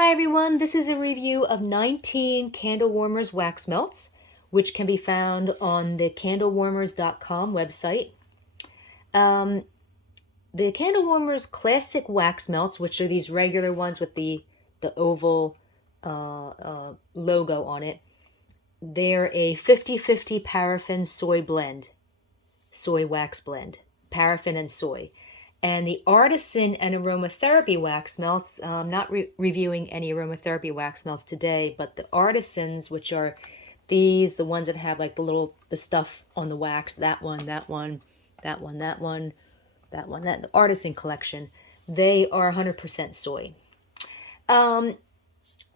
Hi everyone, this is a review of 19 Candle Warmers wax melts, which can be found on the candlewarmers.com website. The Candle Warmers Classic Wax Melts, which are these regular ones with the oval logo on it, they're a 50-50 paraffin soy blend, soy wax blend, paraffin and soy. And the Artisan and Aromatherapy wax melts, I'm not reviewing any aromatherapy wax melts today, but the Artisans, which are these, the ones that have like the stuff on the wax, that one, that one, that one, that one, that one, that, the Artisan collection, they are 100% soy. I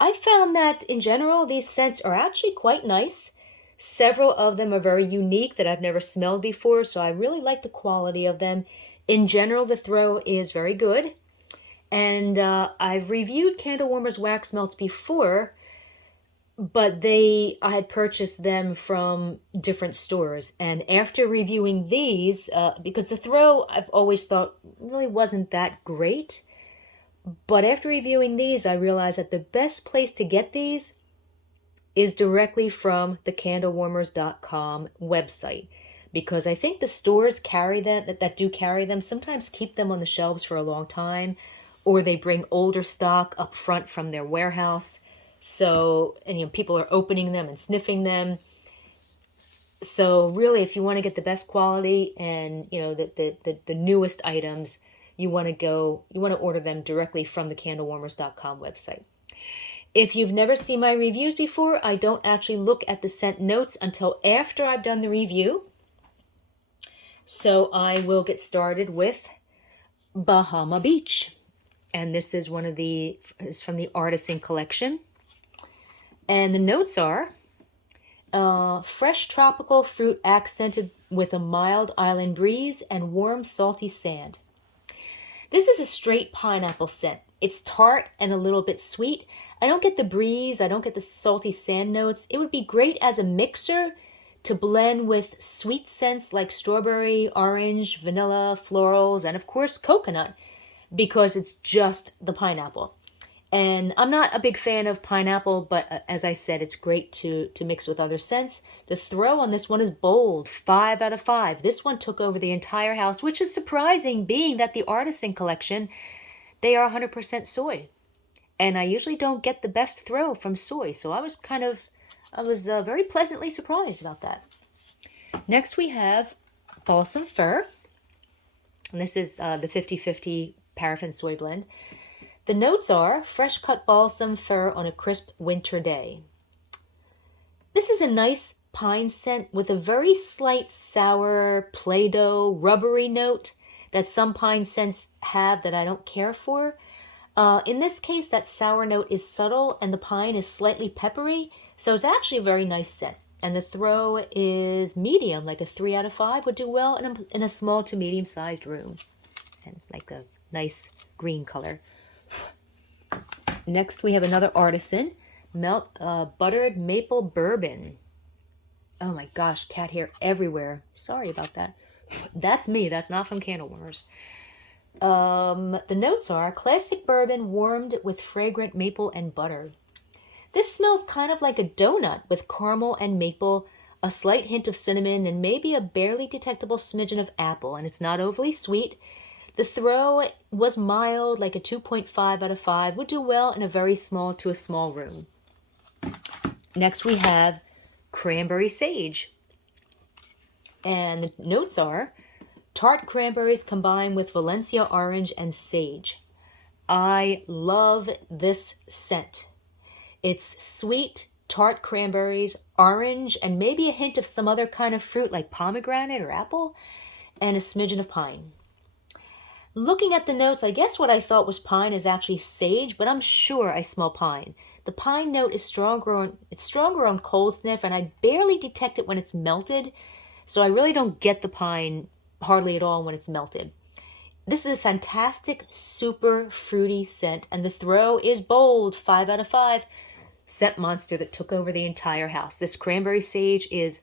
found that in general, these scents are actually quite nice. Several of them are very unique that I've never smelled before, so I really like the quality of them. In general, the throw is very good. And I've reviewed Candle Warmers wax melts before, but I had purchased them from different stores. And after reviewing these, because the throw I've always thought really wasn't that great, but after reviewing these, I realized that the best place to get these is directly from the candlewarmers.com website, because I think the stores carry them that do carry them sometimes keep them on the shelves for a long time, or they bring older stock up front from their warehouse. So, and people are opening them and sniffing them. So really, if you want to get the best quality and the newest items, you want to order them directly from the candlewarmers.com website. If you've never seen my reviews before, I don't actually look at the scent notes until after I've done the review. So I will get started with Bahama Beach. And this is from the Artisan collection. And the notes are fresh tropical fruit accented with a mild island breeze and warm salty sand. This is a straight pineapple scent. It's tart and a little bit sweet. I don't get the breeze. I don't get the salty sand notes. It would be great as a mixer to blend with sweet scents like strawberry, orange, vanilla, florals, and of course coconut, because it's just the pineapple. And I'm not a big fan of pineapple, but as I said, it's great to mix with other scents. The throw on this one is bold, 5 out of 5. This one took over the entire house, which is surprising, being that the Artisan collection, they are 100% soy. And I usually don't get the best throw from soy, so I was very pleasantly surprised about that. Next we have Balsam Fir, and this is the 50-50 paraffin soy blend. The notes are fresh cut balsam fir on a crisp winter day. This is a nice pine scent with a very slight sour, Play-Doh, rubbery note that some pine scents have that I don't care for. In this case, that sour note is subtle and the pine is slightly peppery, so it's actually a very nice scent. And the throw is medium, like a 3 out of 5 would do well in a small to medium-sized room. And it's like a nice green color. Next, we have another Artisan, buttered maple bourbon. Oh my gosh, cat hair everywhere. Sorry about that. That's me. That's not from Candle Warmers. The notes are classic bourbon warmed with fragrant maple and butter. This smells kind of like a donut with caramel and maple, a slight hint of cinnamon, and maybe a barely detectable smidgen of apple, and it's not overly sweet. The throw was mild, like a 2.5 out of 5, would do well in a very small to a small room. Next we have cranberry sage. And the notes are tart cranberries combined with Valencia orange and sage. I love this scent. It's sweet, tart cranberries, orange, and maybe a hint of some other kind of fruit like pomegranate or apple, and a smidgen of pine. Looking at the notes, I guess what I thought was pine is actually sage, but I'm sure I smell pine. The pine note is stronger on cold sniff, and I barely detect it when it's melted, so I really don't get the pine hardly at all when it's melted. This is a fantastic, super fruity scent, and the throw is bold, 5 out of 5. Scent monster that took over the entire house. This cranberry sage is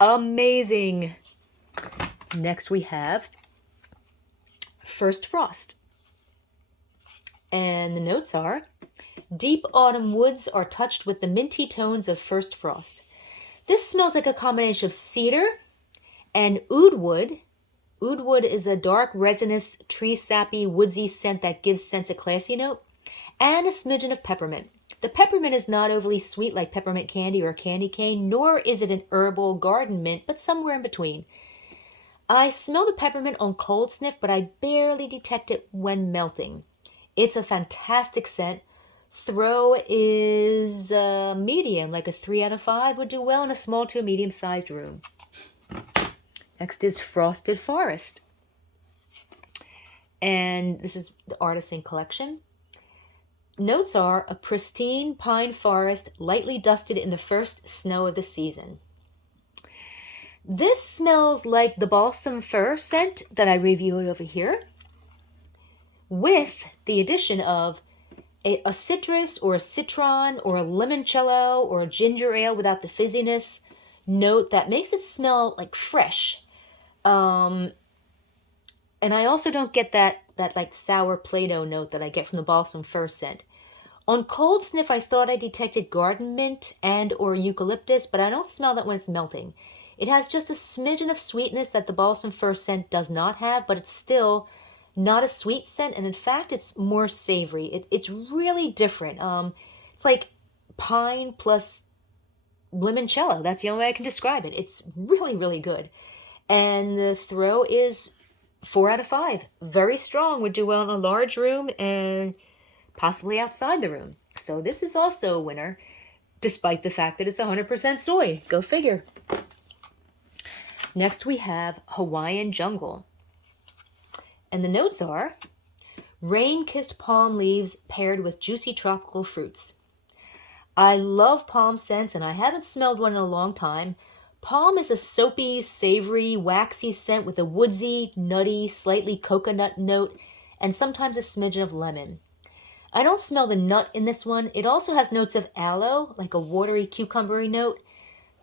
amazing. Next we have First Frost. And the notes are Deep autumn woods are touched with the minty tones of first frost. This smells like a combination of cedar and oud wood. Oud wood is a dark, resinous, tree-sappy, woodsy scent that gives scents a classy note, and a smidgen of peppermint. The peppermint is not overly sweet like peppermint candy or candy cane, nor is it an herbal garden mint, but somewhere in between. I smell the peppermint on cold sniff, but I barely detect it when melting. It's a fantastic scent. Throw is medium, like a 3 out of 5 would do well in a small to medium-sized room. Next is Frosted Forest. And this is the Artisan Collection. Notes are a pristine pine forest lightly dusted in the first snow of the season. This smells like the balsam fir scent that I reviewed over here, with the addition of a citrus or a citron or a limoncello or a ginger ale without the fizziness note that makes it smell like fresh. And I also don't get that like sour Play-Doh note that I get from the balsam fir scent. On cold sniff, I thought I detected garden mint and or eucalyptus, but I don't smell that when it's melting. It has just a smidgen of sweetness that the balsam fir scent does not have, but it's still not a sweet scent, and in fact, it's more savory. It's really different. It's like pine plus limoncello. That's the only way I can describe it. It's really, really good. And the throw is 4 out of 5. Very strong, would do well in a large room and possibly outside the room. So this is also a winner, despite the fact that it's 100% soy. Go figure. Next we have Hawaiian Jungle. And the notes are rain-kissed palm leaves paired with juicy tropical fruits. I love palm scents, and I haven't smelled one in a long time. Palm is a soapy, savory, waxy scent with a woodsy, nutty, slightly coconut note, and sometimes a smidgen of lemon. I don't smell the nut in this one. It also has notes of aloe, like a watery, cucumbery note,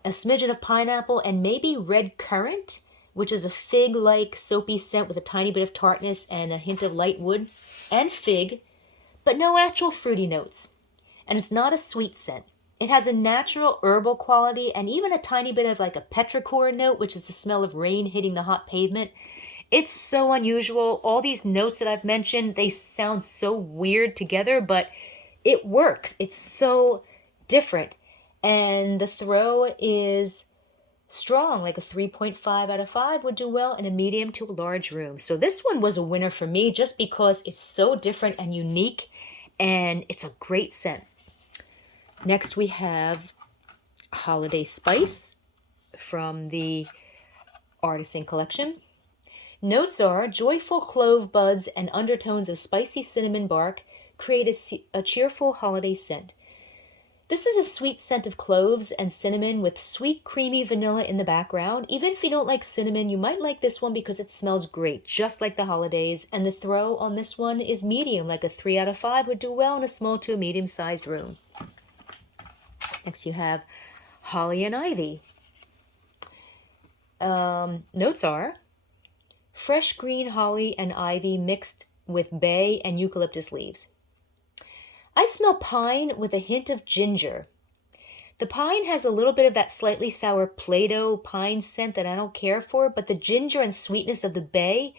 a smidgen of pineapple, and maybe red currant, which is a fig-like soapy scent with a tiny bit of tartness and a hint of light wood, and fig, but no actual fruity notes. And it's not a sweet scent. It has a natural herbal quality and even a tiny bit of like a petrichor note, which is the smell of rain hitting the hot pavement. It's so unusual. All these notes that I've mentioned, they sound so weird together, but it works. It's so different. And the throw is strong, like a 3.5 out of 5 would do well in a medium to a large room. So this one was a winner for me just because it's so different and unique, and it's a great scent. Next we have Holiday Spice from the Artisan Collection. Notes are joyful clove buds and undertones of spicy cinnamon bark create a cheerful holiday scent. This is a sweet scent of cloves and cinnamon with sweet, creamy vanilla in the background. Even if you don't like cinnamon, you might like this one because it smells great, just like the holidays. And the throw on this one is medium, like a 3 out of 5 would do well in a small to a medium-sized room. Next you have Holly and Ivy. Notes are fresh green holly and ivy mixed with bay and eucalyptus leaves. I smell pine with a hint of ginger. The pine has a little bit of that slightly sour Play-Doh pine scent that I don't care for, but the ginger and sweetness of the bay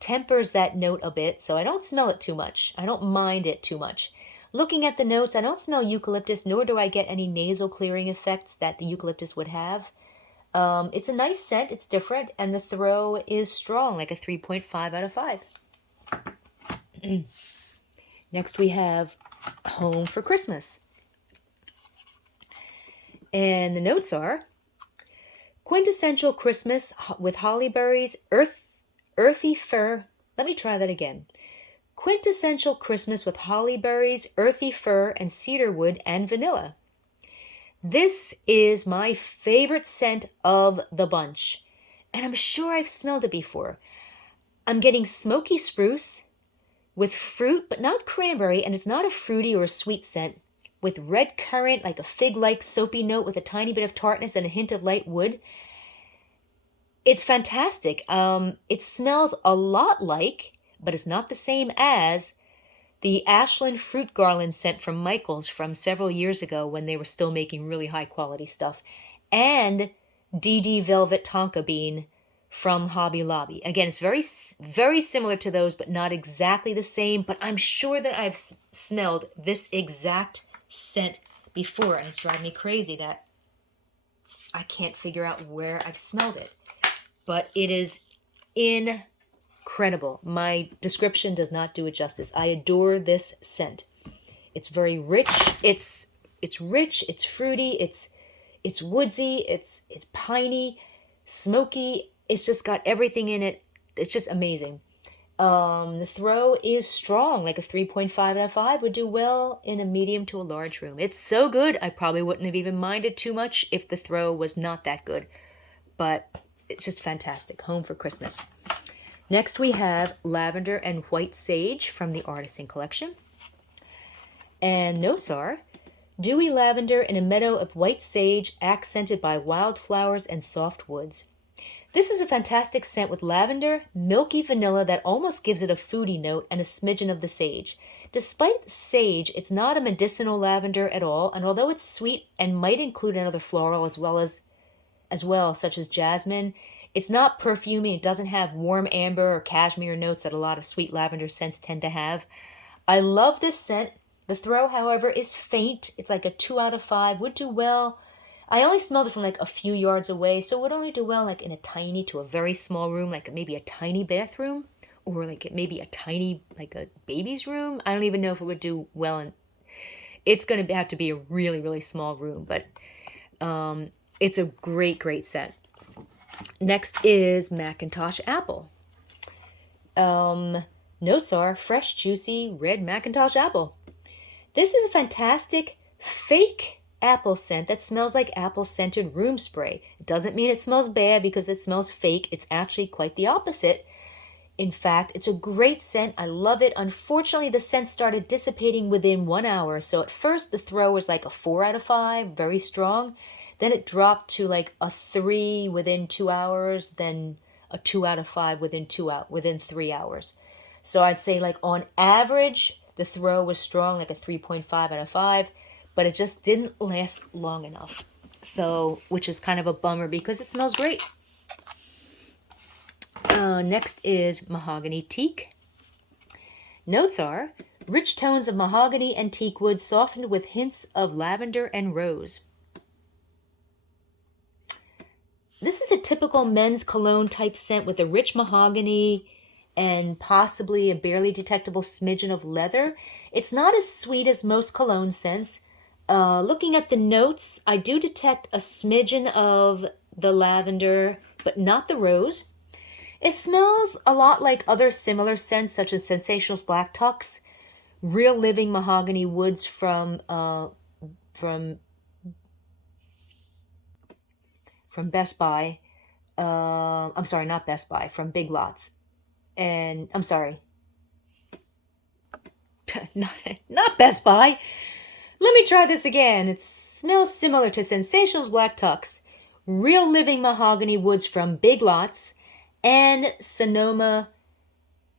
tempers that note a bit, so I don't smell it too much. I don't mind it too much. Looking at the notes, I don't smell eucalyptus, nor do I get any nasal clearing effects that the eucalyptus would have. It's a nice scent, it's different, and the throw is strong, like a 3.5 out of 5. Next we have Home for Christmas. And the notes are quintessential Christmas with holly berries, earthy fir. Let me try that again. Quintessential Christmas with holly berries, earthy fir, and cedar wood and vanilla. This is my favorite scent of the bunch, and I'm sure I've smelled it before. I'm getting smoky spruce with fruit, but not cranberry, and it's not a fruity or a sweet scent, with red currant, like a fig-like soapy note with a tiny bit of tartness and a hint of light wood. It's fantastic. It smells a lot like, but it's not the same as, the Ashland Fruit Garland scent from Michaels from several years ago when they were still making really high quality stuff, and DD Velvet Tonka Bean from Hobby Lobby. Again, it's very similar to those, but not exactly the same. But I'm sure that I've smelled this exact scent before, and it's driving me crazy that I can't figure out where I've smelled it. But it is incredible. My description does not do it justice. I adore this scent. It's very rich. It's rich. It's fruity. It's woodsy. It's piney, smoky. It's just got everything in it. It's just amazing. The throw is strong, like a 3.5 out of 5 would do well in a medium to a large room. It's so good, I probably wouldn't have even minded too much if the throw was not that good. But it's just fantastic. Home for Christmas. Next we have Lavender and White Sage from the Artisan Collection. And notes are, dewy lavender in a meadow of white sage accented by wildflowers and soft woods. This is a fantastic scent with lavender, milky vanilla that almost gives it a foodie note and a smidgen of the sage. Despite sage, it's not a medicinal lavender at all, and although it's sweet and might include another floral as well, such as jasmine, it's not perfumey. It doesn't have warm amber or cashmere notes that a lot of sweet lavender scents tend to have. I love this scent. The throw, however, is faint. It's like a 2 out of 5. Would do well. I only smelled it from like a few yards away, so it would only do well like in a tiny to a very small room, like maybe a tiny bathroom, or like maybe a tiny, like a baby's room. I don't even know if it would do well in. It's going to have to be a really, really small room, but it's a great, great scent. Next is Macintosh Apple. Notes are fresh, juicy, red Macintosh apple. This is a fantastic fake apple scent that smells like apple-scented room spray. It doesn't mean it smells bad because it smells fake. It's actually quite the opposite. In fact, it's a great scent. I love it. Unfortunately, the scent started dissipating within 1 hour. So at first, the throw was like a 4 out of 5, very strong. Then it dropped to like a 3 within 2 hours, then a 2 out of 5 within 3 hours. So I'd say like on average, the throw was strong, like a 3.5 out of 5, but it just didn't last long enough. So, which is kind of a bummer because it smells great. Next is Mahogany Teak. Notes are, rich tones of mahogany and teak wood softened with hints of lavender and rose. This is a typical men's cologne type scent with a rich mahogany and possibly a barely detectable smidgen of leather. It's not as sweet as most cologne scents. Looking at the notes, I do detect a smidgen of the lavender, but not the rose. It smells a lot like other similar scents, such as Sensational's Black Tux, Real Living Mahogany Woods from Best Buy. I'm sorry, not Best Buy, from Big Lots. And I'm sorry, not Best Buy. Let me try this again. It smells similar to Sensational's Black Tux, Real Living Mahogany Woods from Big Lots, and Sonoma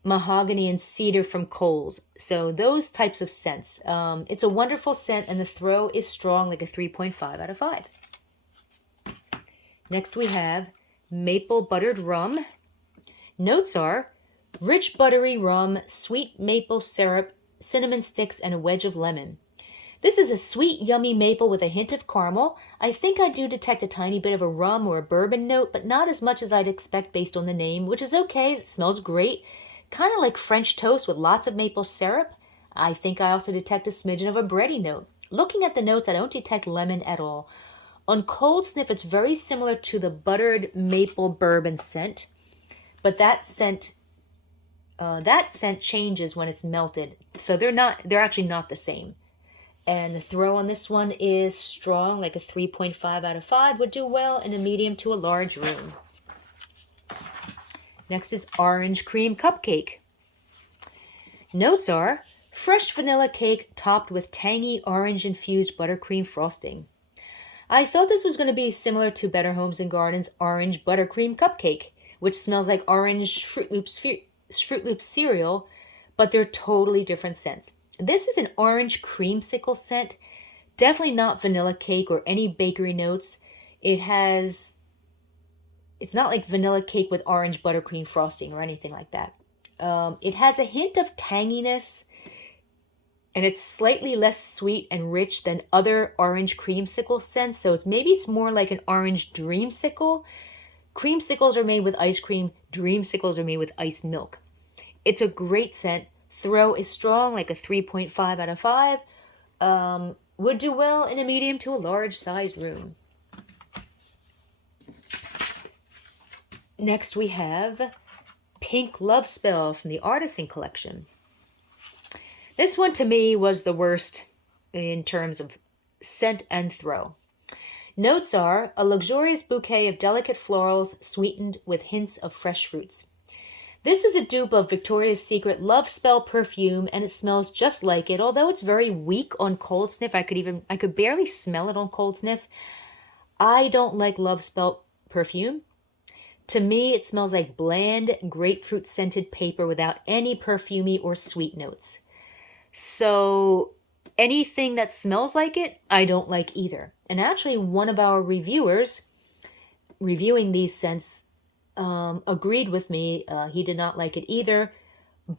Mahogany and Cedar from Kohl's. So those types of scents. It's a wonderful scent, and the throw is strong, like a 3.5 out of 5. Next we have Maple Buttered Rum. Notes are, rich buttery rum, sweet maple syrup, cinnamon sticks, and a wedge of lemon. This is a sweet, yummy maple with a hint of caramel. I think I do detect a tiny bit of a rum or a bourbon note, but not as much as I'd expect based on the name, which is okay. It smells great. Kind of like French toast with lots of maple syrup. I think I also detect a smidgen of a bready note. Looking at the notes, I don't detect lemon at all. On cold sniff, it's very similar to the buttered maple bourbon scent, but that scent changes when it's melted. So they're actually not the same. And the throw on this one is strong, like a 3.5 out of 5 would do well in a medium to a large room. Next is Orange Cream Cupcake. Notes are, fresh vanilla cake topped with tangy orange-infused buttercream frosting. I thought this was going to be similar to Better Homes and Gardens Orange Buttercream Cupcake, which smells like orange Fruit Loops cereal, but they're totally different scents. This is an orange creamsicle scent. Definitely not vanilla cake or any bakery notes. It has, it's not like vanilla cake with orange buttercream frosting or anything like that. It has a hint of tanginess, and it's slightly less sweet and rich than other orange creamsicle scents. So it's more like an orange dreamsicle. Creamsicles are made with ice cream. Dreamsicles are made with iced milk. It's a great scent. Throw is strong, like a 3.5 out of 5. Would do well in a medium to a large sized room. Next we have Pink Love Spell from the Artisan Collection. This one to me was the worst in terms of scent and throw. Notes are a luxurious bouquet of delicate florals sweetened with hints of fresh fruits. This is a dupe of Victoria's Secret Love Spell perfume, and it smells just like it. Although it's very weak on cold sniff, I could barely smell it on cold sniff. I don't like Love Spell perfume. To me, it smells like bland, grapefruit scented paper without any perfumey or sweet notes. So anything that smells like it, I don't like either. And actually, one of our reviewers reviewing these scents agreed with me. He did not like it either.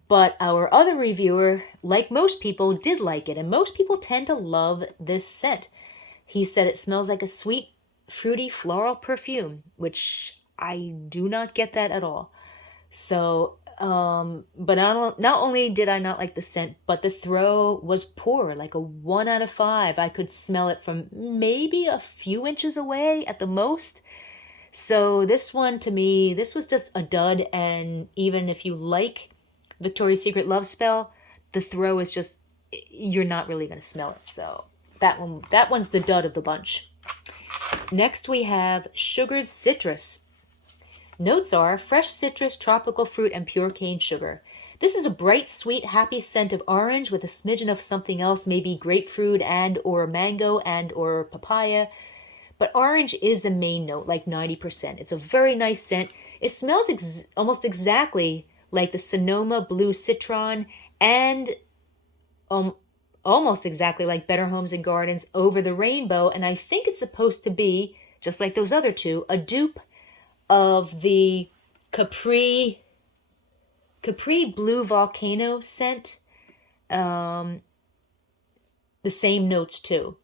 But our other reviewer, like most people, did like it. And most people tend to love this scent. He said it smells like a sweet, fruity, floral perfume, which I do not get that at all. So, but not only did I not like the scent, but the throw was poor, like a 1 out of 5. I could smell it from maybe a few inches away at the most. So this one, to me, this was just a dud. And even if you like Victoria's Secret Love Spell, the throw is just, you're not really going to smell it. So that one's the dud of the bunch. Next we have Sugared Citrus. Notes are fresh citrus, tropical fruit, and pure cane sugar. This is a bright, sweet, happy scent of orange with a smidgen of something else, maybe grapefruit and or mango and or papaya. But orange is the main note, like 90%. It's a very nice scent. It smells almost exactly like the Sonoma Blue Citron and almost exactly like Better Homes and Gardens Over the Rainbow. And I think it's supposed to be, just like those other two, a dupe of the Capri Blue Volcano scent. The same notes too.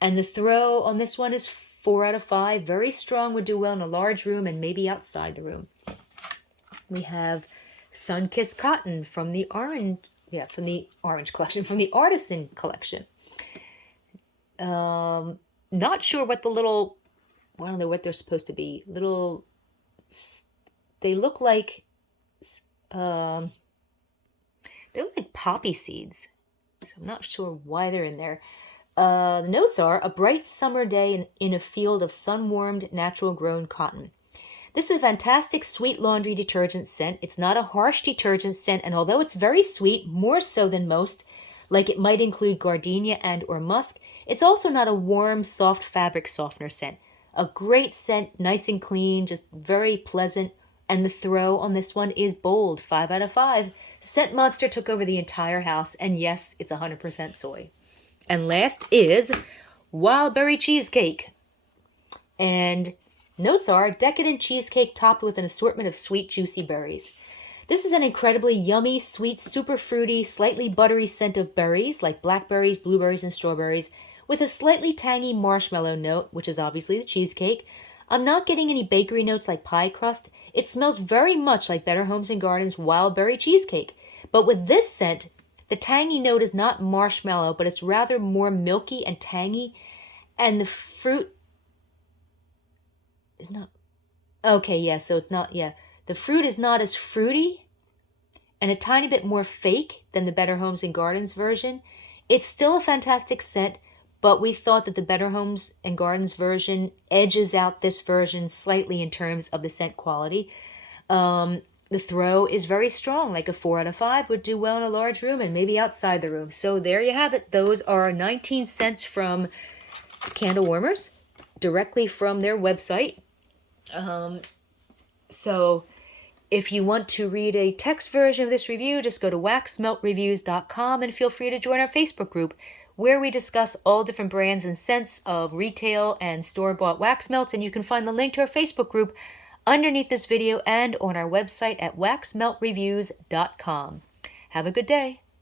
And the throw on this one is 4 out of 5. Very strong, would do well in a large room and maybe outside the room. We have Sunkissed Cotton from the Orange Collection, from the Artisan Collection. Not sure what the little, I don't know what they're supposed to be. They look like poppy seeds. So I'm not sure why they're in there. The notes are a bright summer day in a field of sun-warmed, natural-grown cotton. This is a fantastic sweet laundry detergent scent. It's not a harsh detergent scent, and although it's very sweet, more so than most, like it might include gardenia and or musk, it's also not a warm, soft fabric softener scent. A great scent, nice and clean, just very pleasant. And the throw on this one is bold, 5 out of 5. Scent Monster took over the entire house, and yes, it's 100% soy. And last is Wild Berry Cheesecake. And notes are decadent cheesecake topped with an assortment of sweet, juicy berries. This is an incredibly yummy, sweet, super fruity, slightly buttery scent of berries, like blackberries, blueberries, and strawberries, with a slightly tangy marshmallow note, which is obviously the cheesecake. I'm not getting any bakery notes like pie crust. It smells very much like Better Homes and Gardens Wild Berry Cheesecake. But with this scent, the tangy note is not marshmallow, but it's rather more milky and tangy. And the fruit is not... Okay, yeah, so it's not... Yeah. The fruit is not as fruity and a tiny bit more fake than the Better Homes and Gardens version. It's still a fantastic scent, but we thought that the Better Homes and Gardens version edges out this version slightly in terms of the scent quality. The throw is very strong, like a 4 out of 5 would do well in a large room and maybe outside the room. So there you have it. Those are 19 cents from Candle Warmers, directly from their website. So If you want to read a text version of this review, just go to waxmeltreviews.com and feel free to join our Facebook group where we discuss all different brands and scents of retail and store-bought wax melts, and you can find the link to our Facebook group underneath this video and on our website at waxmeltreviews.com. Have a good day.